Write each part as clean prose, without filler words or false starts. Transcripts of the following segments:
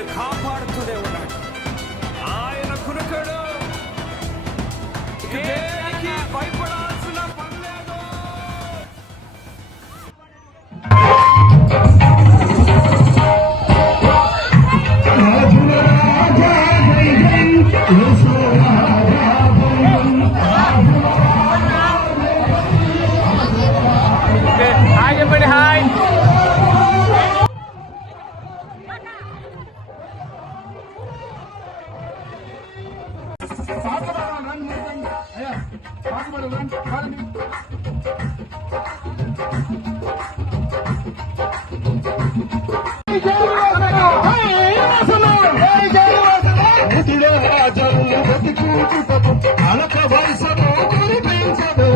నిన్ను కాపాడుతూనే ఉన్నాడు. ఆయన కునుకడు, ఇక దేనికి భయపడాల్సిన పని లేదు. హాయ్ చెప్పండి. హాయ్ అలక వయసులో కురిపించదు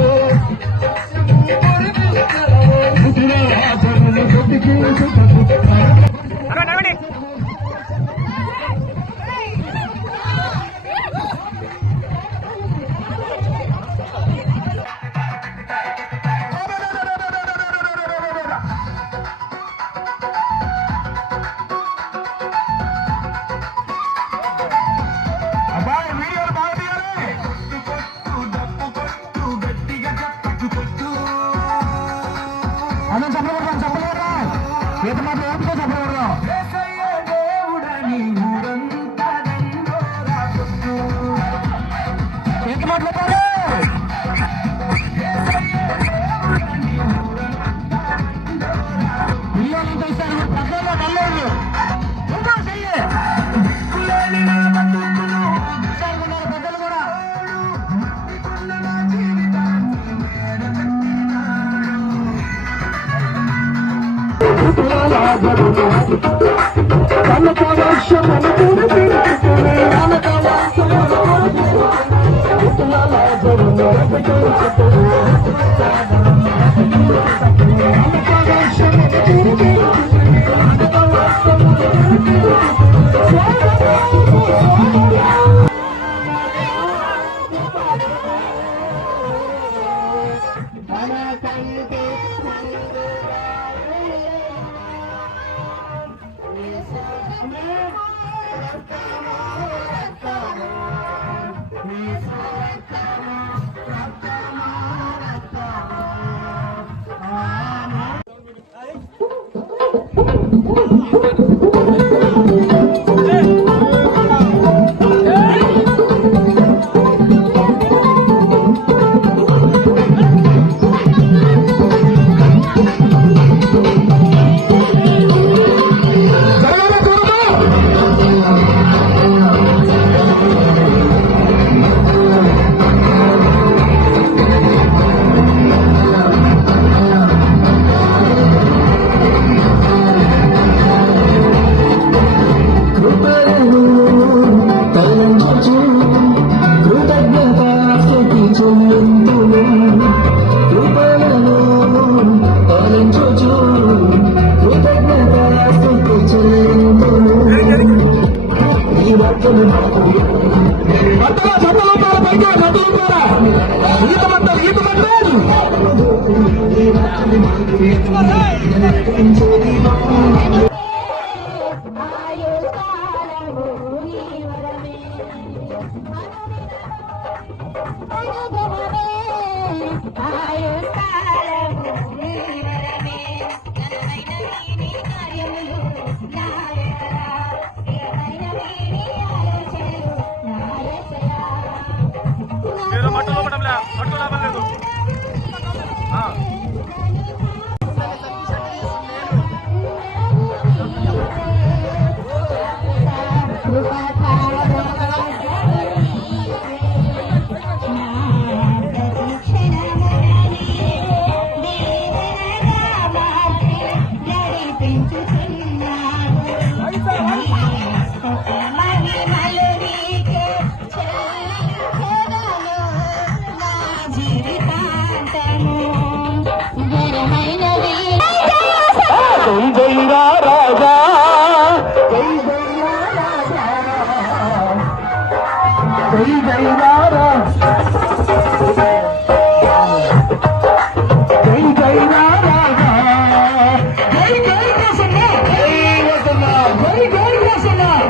రాజులు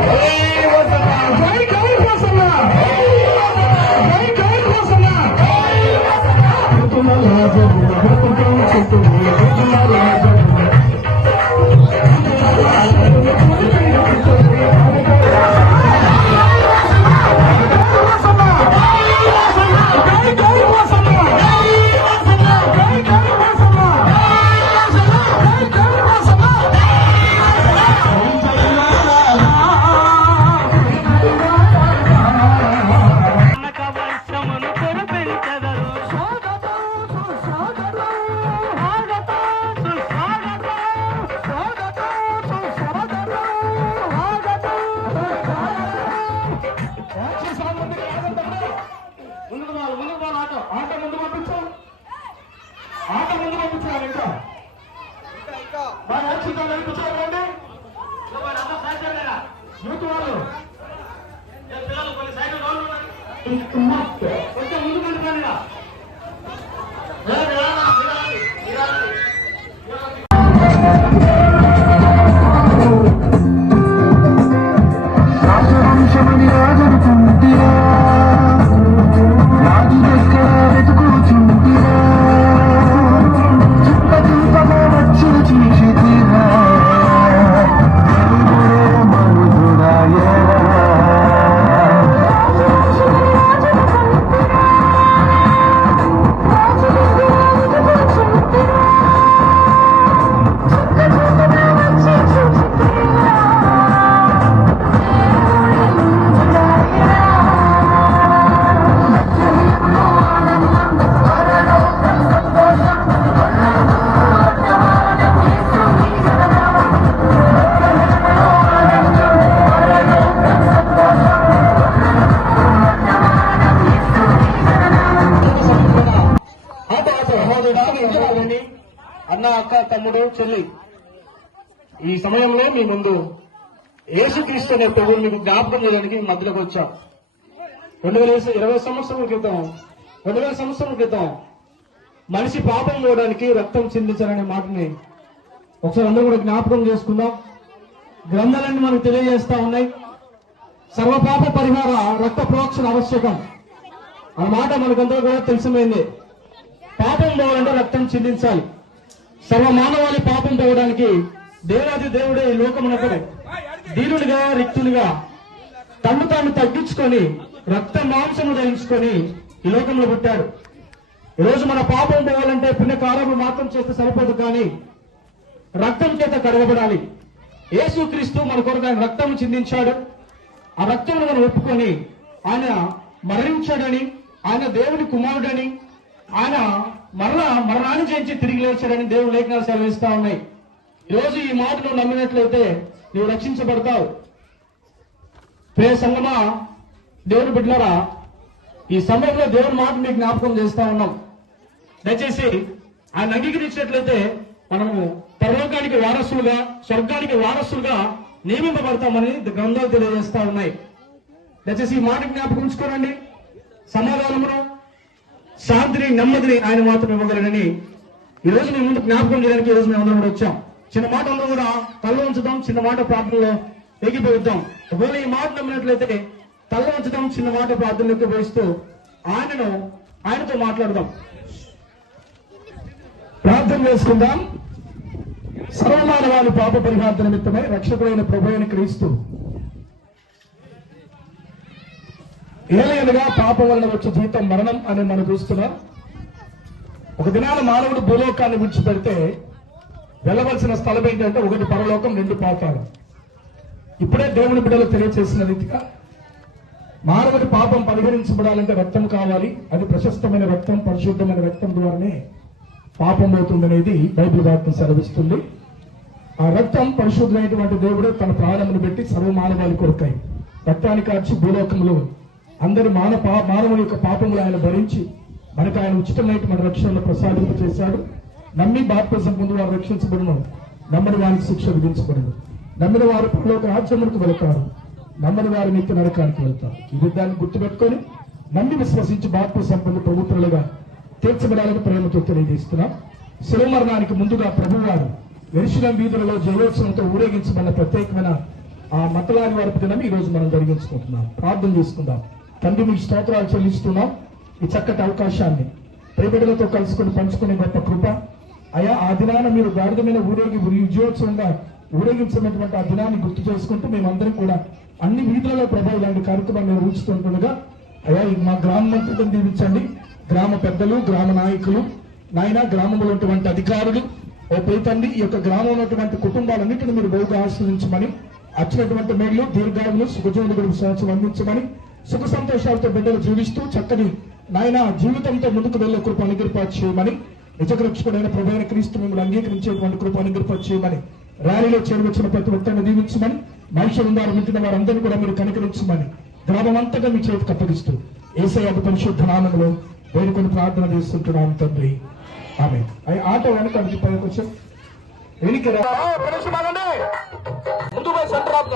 కనక వర్షమును కురిపించెదరు. ముందుకు పోవాలి ఆట ముందు పంపించు ఆట ముందు పంపించాలి ఇంకా బాగా యాక్సిడెంట్ అనిపించాలండి యూత్ వాళ్ళు కొంచెం ముందు పంపించాలి రాజవంశమని రాజుకుంటిరా రాజు దగ్గర వెతుకుచుంటిరా చిత్త చూపమో వచ్చి చూసితిరా మనుగుడాయరా అన్న అక్క తమ్ముడు చెల్లి ఈ సమయంలో మీ ముందు యేసుక్రీస్తు అనే ప్రభువుని మీకు జ్ఞాపకం చేయడానికి మీ మధ్యలోకి వచ్చాం. 2020 సంవత్సరం క్రితం మనిషి పాపం పోవడానికి రక్తం చిందించాలనే మాటని ఒకసారి అందరూ కూడా జ్ఞాపకం చేసుకుందాం. గ్రంథాలన్నీ మనకు తెలియజేస్తా ఉన్నాయి. సర్వపాప పరిహార రక్త ప్రోక్షణ ఆవశ్యకం అన్నమాట మనకందరూ కూడా తెలిసిపోయింది. పాపం పోవాలంటే రక్తం చిందించాలి. సర్వ మానవాళి పాపం పోవడానికి దేవాది దేవుడే ఈ లోకమునకు దీనునిగా రిక్తునిగా తను తాను తగ్గించుకొని రక్త మాంసము ధరించుకొని ఈ లోకంలో పుట్టాడు. ఈరోజు మన పాపం పోవాలంటే పుణ్యకార్యము మాత్రం చేస్తే సరిపోదు, కానీ రక్తం చేత కడగబడాలి. యేసుక్రీస్తు మన కొరకు ఆయన రక్తం చిందించాడు. ఆ రక్తమును మనం ఒప్పుకొని ఆయన మరణించాడని, ఆయన దేవుని కుమారుడని, ఆయన మరణాన్ని చేయించి తిరిగి లేచాడని దేవుడు లేఖనాలు సెలవిస్తా ఉన్నాయి. ఈరోజు ఈ మాట నువ్వు నమ్మినట్లయితే నువ్వు రక్షించబడతావు. ప్రియ సంగమా, దేవుని బిడ్డలారా, ఈ సమయంలో దేవుని మాట మీకు జ్ఞాపకం చేస్తా ఉన్నాం. దయచేసి ఆయన అంగీకరించినట్లయితే మనము పరలోకానికి వారసులుగా, స్వర్గానికి వారసులుగా నియమింపబడతామని గ్రంథాలు తెలియజేస్తా ఉన్నాయి. దయచేసి ఈ మాట జ్ఞాపకం ఉంచుకోనండి. సమాధానమును, శాంతిని, నెమ్మదిని ఆయన మాత్రం ఇవ్వగలనని ఈ రోజు మీ ముందు జ్ఞాపకం చేయడానికి ఈ రోజు మేము అందరం కూడా వచ్చాం. చిన్న మాట అందరూ కూడా తల్ల ఉంచుదాం, చిన్న మాట ప్రార్థనలో ఎగిపోయిద్దాం. ఒకవేళ ఈ మాట నమ్మినట్లయితే తల్ల ఉంచుదాం, చిన్న మాట ప్రార్థనలో ఎక్కిపోయిస్తూ ఆయనతో మాట్లాడదాం. ప్రార్థన చేసుకుందాం. సర్వమానవాళి పాప పరిహార నిమిత్తమై రక్షకుడైన ప్రభువైన క్రీస్తు ఏలయనగా పాపం వలన వచ్చే జీవితం మరణం అని మనం చూస్తున్నాం. ఒక దినాన మానవుడు భూలోకాన్ని విడిచిపెడితే వెళ్ళవలసిన స్థలం ఏంటంటే, ఒకటి పరలోకం, 2 పాతాళం. ఇప్పుడే దేవుని బిడ్డలు తెలియజేసిన రీతిగా మానవుడి పాపం పరిహరించబడాలంటే రక్తం కావాలి. అది ప్రశస్తమైన రక్తం, పరిశుద్ధమైన రక్తం ద్వారానే పాపం అవుతుందనేది బైబిల్ వాక్యం సెలవిస్తుంది. ఆ రక్తం పరిశుద్ధమైనటువంటి దేవుడు తన ప్రాణమును పెట్టి సర్వమానవాళి కొరకై రక్తాన్ని కార్చి భూలోకంలో అందరి మానవుని యొక్క పాపములు ఆయన భరించి మనకు ఆయన ఉచితమైన రక్షణను ప్రసాదింప చేశాడు. నమ్మి బాప్తిజం పొంది వారు రక్షించబడును, నమ్మని వారికి శిక్ష విధించబడును. నమ్మిన వారు పరలోక రాజ్యములకు వెళతారు, నమ్మని వారు నిత్య నరకానికి వెళ్తారు. ఈ విధాన్ని గుర్తుపెట్టుకొని నమ్మి విశ్వసించి బాప్తిజం పొంది పవిత్రులుగా తీర్చబడాలని ప్రేమతో తెలియజేస్తున్నాం. శిలువ మరణానికి ముందుగా ప్రభువారు యెరూషలేము వీధులలో జయోత్సవంతో ఊరేగించబడిన ప్రత్యేకమైన ఆ మతలాని వారి దినం ఈ రోజు మనం జరిగించుకుంటున్నాం. ప్రార్థన చేసుకుందాం. తండ్రి, మీకు స్తోత్రాలు చెల్లిస్తున్నాం. ఈ చక్కటి అవకాశాన్ని ప్రియబిడ్డలతో కలుసుకుని పంచుకునే గొప్ప కృప అయా ఆ దినాన మీరు గాడిద మీద ఊరేగి విజయోత్సవంగా ఊరేగించినటువంటి ఆ దినాన్ని గుర్తు చేసుకుంటూ మేమందరం కూడా అన్ని వీధులలో ప్రభా ఇలాంటి కార్యక్రమాలు నిర్వహిస్తుండగా అయ్యా మా గ్రామం అంతటా దీవించండి. గ్రామ పెద్దలు, గ్రామ నాయకులు, నాయన గ్రామంలో ఉన్నటువంటి అధికారులు, ఓ పేతండి ఈ యొక్క గ్రామంలో ఉన్నటువంటి కుటుంబాలన్నింటినీ మీరు బహుగా ఆశ్రయించమని, వచ్చినటువంటి మేళ్ళు దీర్ఘాయులు సుఖజీవులు సంవత్సరం అందించమని, సుఖ సంతోషాలతో బిడ్డలు జీవిస్తూ చక్కని నాయన జీవితంతో ముందుకు వెళ్లే కృప అనుగ్రహ చేయమని, నిజరక్షకుడైన ప్రభువైన క్రీస్తు మిమ్మల్ని అంగీకరించేటువంటి కృప అనుగ్రహ చేయమని, ర్యాలీలో చేరువచ్చిన ప్రతి ఒక్కరిని దీవించమని, మనిషి ఉండాలి వింటున్న వారందరూ కూడా మీరు కనికరించమని గ్రామం అంతగా మీ చేతికి అప్పగిస్తూ యేసయ్య పరిశుద్ధ నామములో వేడుకొని ప్రార్థన చేస్తుంటున్నాను తండ్రి. ఆమె ఆటో వెనక కొంచెం వెనక్కి ముందు పోయి సెంటర్ ఆఫ్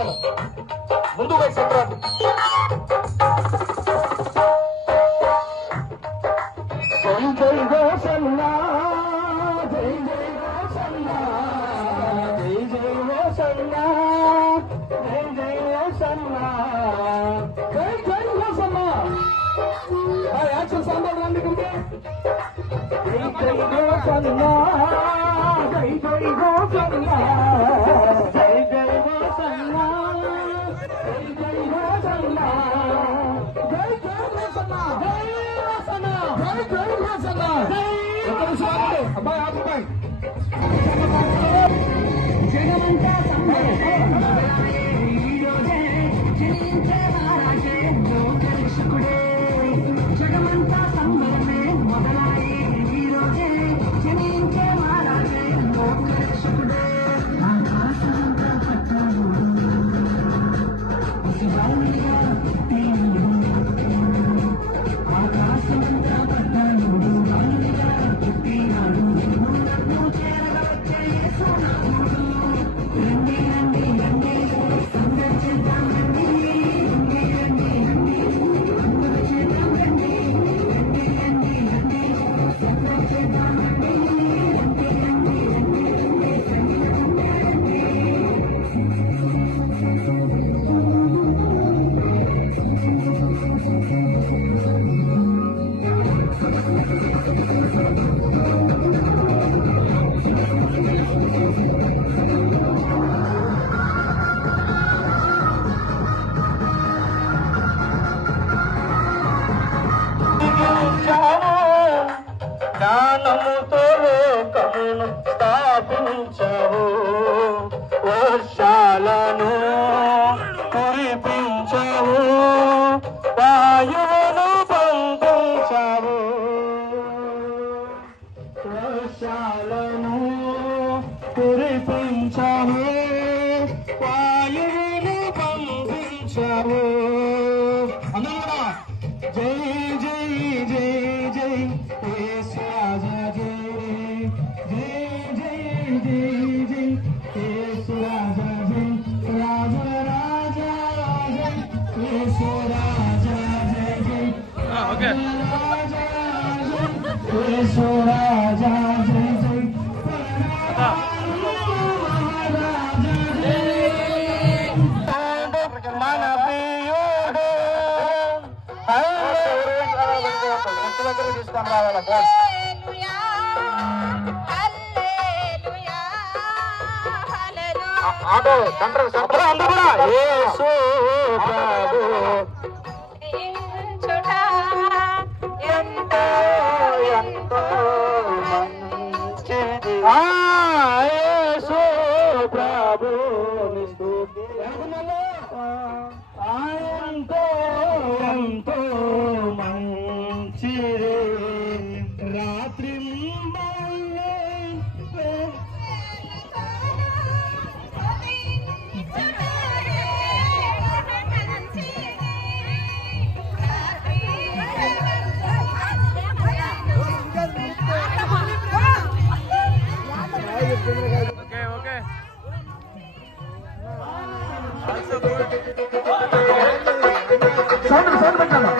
ముందు పోయి సెంటర్ ఆఫ్ జై జై గోసల్లా జై జై గోసల్లా జై జై గోసల్లా జై జై గోసల్లా జై జై గోసల్లా యాక్షన్ సాంబార్ రండి జై జై గోసల్లా జై జై గోసల్లా జై జై గోసల్లా జై జై గోసల్లా జై జై గోసల్లా జై గోసల్లా జై జై గోసల్లా అబ్బాయి అబ్బాయి జగమంతా జగమంతా సంబరమే మొదలాయి ఈ రోజే జనించే మహారాజే లోకరక్షకుడే ఆకాశమంతా పట్టాడు ఆకాశమంతా పట్టాడు పుట్టినాడు చేరవచ్చే యేసునాథుడు రండి రండి రండి సందర్శిద్దాం రండి రండి రండి రండి సందర్శిద్దాం రండి రండి రండి రండి సందర్శిద్దాం రండి రండి రండి జ్ఞానముతో లోకమును స్థాపించవు, వర్షాలను కురిపించవు, వాయువును పంపించవు, వర్షాలను కురిపించవు, వాయువును పంపించవు. అందరూ జై జై జై జై యేసు రాజా జై జై జై జై జై యేసు రాజా జై రాజా రాజా జై యేసు రాజా జై జై రాజా యేసు రాజా జై జై మన ప్రియుడు తీసుకొని రావాల ఆటో సెంటర్ సెంటర్ అందరూ కూడా యేసు ప్రభు ఎంతో ఎంతో మంచిది యేసు ప్రభు ఎంతో ఎంతో మంచిది రాత్రి ఓకే ఓకే సౌండ్ సౌండ్ పెట్టాను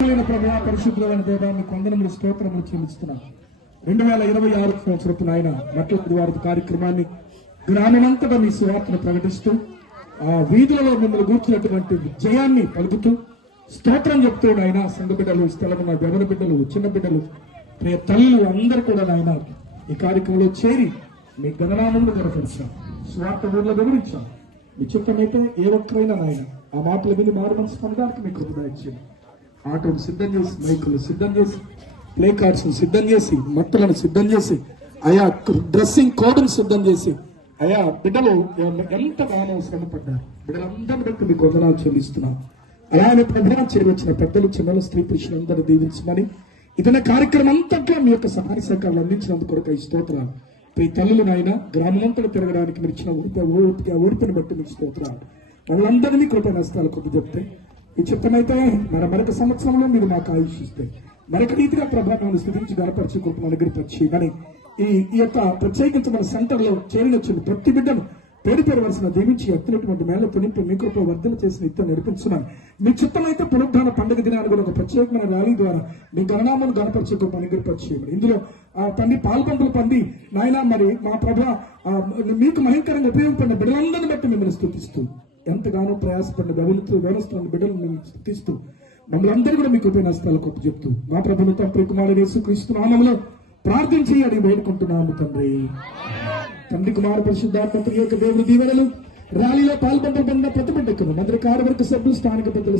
ప్రభా పరిశుద్ధమైన దేవాన్ని కొందనములు స్తోత్రములు చెల్లిస్తున్నాను. 2026 సంవత్సరపు నాయన మట్ల వారి కార్యక్రమాన్ని గ్రామమంతటా మీ సువార్తను ప్రకటిస్తూ ఆ వీధులలో మిమ్మల్ని కూర్చున్నటువంటి జయాన్ని పలుకుతూ స్తోత్రం చెప్తూ నాయన సంఘ బిడ్డలు, స్థలమున్న వ్యవన బిడ్డలు, చిన్న బిడ్డలు, ప్రియ తల్లులు అందరూ కూడా నాయన ఈ కార్యక్రమంలో చేరి మీ గణనామములు కనపరిచాం, స్వార్థ ఊర్లో వివరించాం. మీ చిత్తమైతే ఏ ఒక్కరైనా నాయన ఆ మాటలు విని మారు మనసు పొందడానికి మీకు కృపదాయించండి. ఆటోను సిద్ధం చేసి, మైకులు సిద్ధం చేసి, ప్లే కార్డ్స్ సిద్ధం చేసి, మట్టలను సిద్ధం చేసి, ఆయా డ్రెస్సింగ్ కోడ్ను సిద్ధం చేసి, అయా బిడ్డలు ఎంతగానో శ్రమపడ్డారు. బిడ్డలందరినీ బట్టి మీకు వందనాలు చెల్లిస్తున్నాం. అలానే ప్రభావం చేరవచ్చిన పెద్దలు, చిన్నలు, స్త్రీ పురుషులందరూ దీవించమని ఇతని కార్యక్రమం అంతట్లో మీ యొక్క సహాయ సహకారాలు అందించినందుకు కొరకు ఈ స్తోత్రాలు. ఈ తల్లులు నాయన గ్రామమంతటా తిరగడానికి మీరు ఇచ్చిన ఓర్పుని బట్టి మీకు స్తోత్రాలు. వాళ్ళందరినీ కృప నష్టాలు కొద్ది చెప్తే ఈ చిత్తమైతే మరొక సంవత్సరంలో మీరు మాకు ఆయుషిస్తే మరొక రీతిగా ప్రభావం స్థితించి గణపరిచి కృపను అనుగ్రహించి మరి ఈ యొక్క ప్రత్యేకించి మన సెంటర్ లో చేరినొచ్చిన ప్రతి బిడ్డను పేరు వలసిన దీవించి ఎత్తినటువంటి మేళ పునింపు మీ కృప వర్ధన చేసిన ఇత్తు నడిపించున్నాను. మీ చిత్తమైతే పునరుద్ధాన పండుగ దినాన్ని కూడా ఒక ప్రత్యేకమైన ర్యాలీ ద్వారా మీ గణనామను గణపరిచి కృప అనుగ్రహించి ఇందులో పండి పాల్పంపులు పొంది నాయన మరి మా ప్రభ మీకు భయంకరంగా ఉపయోగపడిన బిడ్డలందరినీ బట్టి మిమ్మల్ని స్తుతిస్తూ ఎంతగానో ప్రయాసపడిన వ్యవస్థలను బిడ్డలను మేము స్థుతిస్తూ మమ్మల్ని అందరూ కూడా మీకు ఉపయోగస్తాలు గొప్ప చెప్తూ మా ప్రభుత్వం తండ్రి కుమారుడు యేసుక్రీస్తు నామములో ప్రార్థించి అని వేడుకుంటున్నాము తండ్రి. తండ్రి కుమార పరిశుద్ధాత్మ యొక్క దేవుని దీవెనలు ర్యాలీలో పాల్పొందిన ప్రతి బిడ్డకును మంత్రి కార్యవర్గ సభ్యులు, స్థానిక పెద్దలు